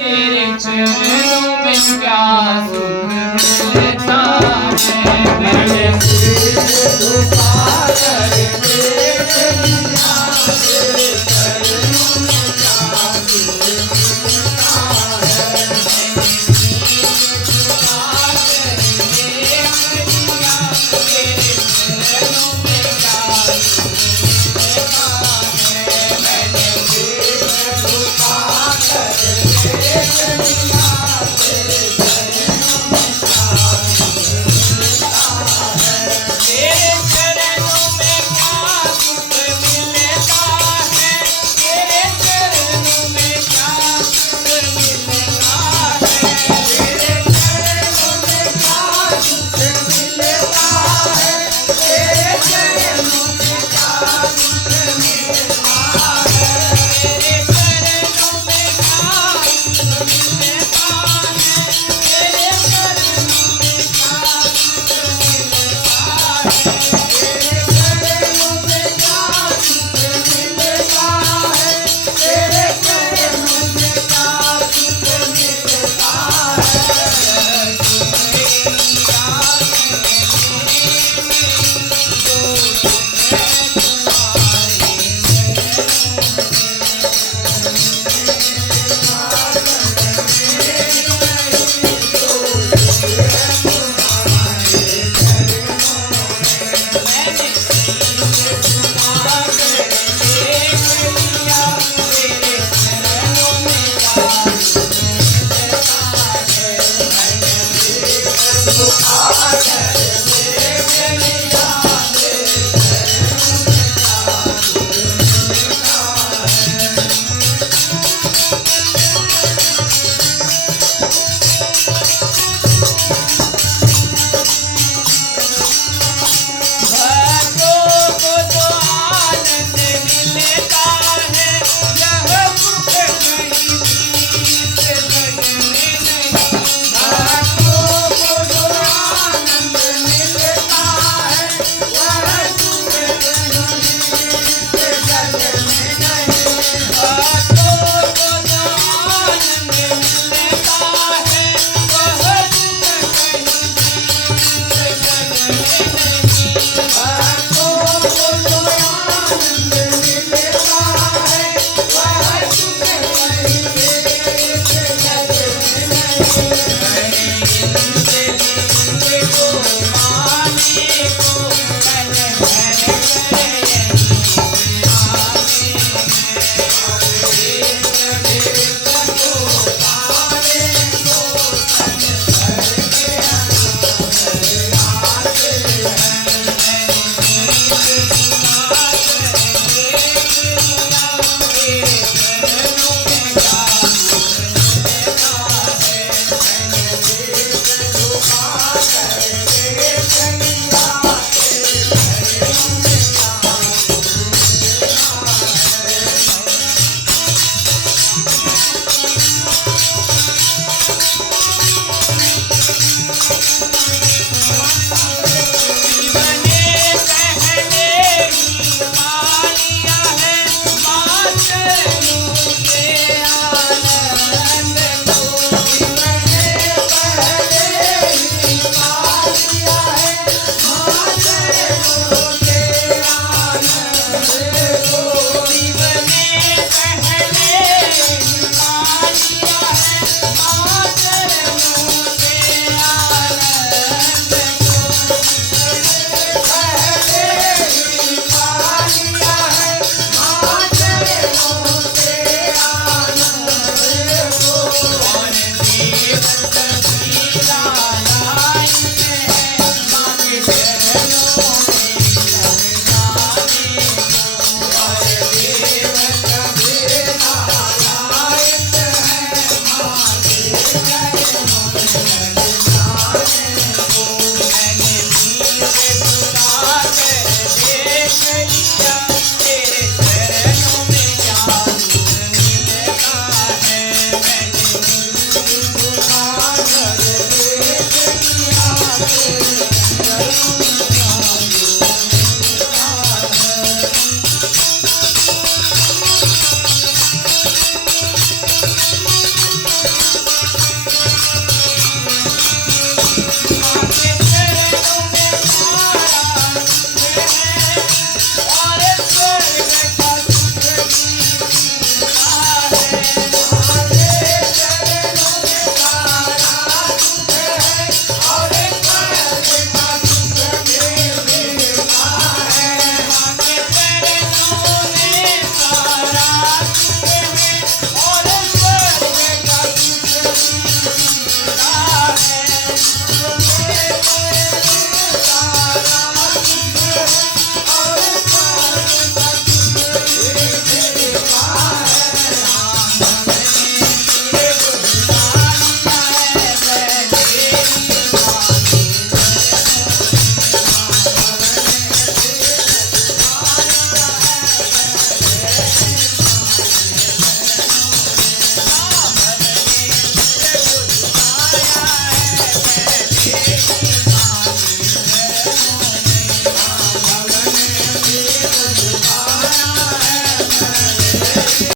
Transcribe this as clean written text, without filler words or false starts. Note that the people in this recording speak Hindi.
तेरे चरणों में क्या सुख मिलता है। मैंने सिर झुका कर देख लिया, तेरे चरणों में क्या सुख मिलता है। मैंने सिर झुका कर देख लिया, तेरे चरणों में क्या सुख मिलता है। मैंने सिर झुका कर देख लिया, तेरे चरणों में क्या सुख मिलता है। तेरे चरणों में क्या सुख मिलता है। तेरे चरणों में क्या सुख मिलता है। तेरे चरणों में क्या सुख मिलता है। तेरे चरणों में क्या सुख मिलता है। तेरे चरणों में क्या सुख मिलता है। तेरे चरणों में क्या सुख मिलता है। तेरे चरणों में क्या सुख मिलता है। तेरे चरणों में क्या सुख मिलता है। तुम्हें याद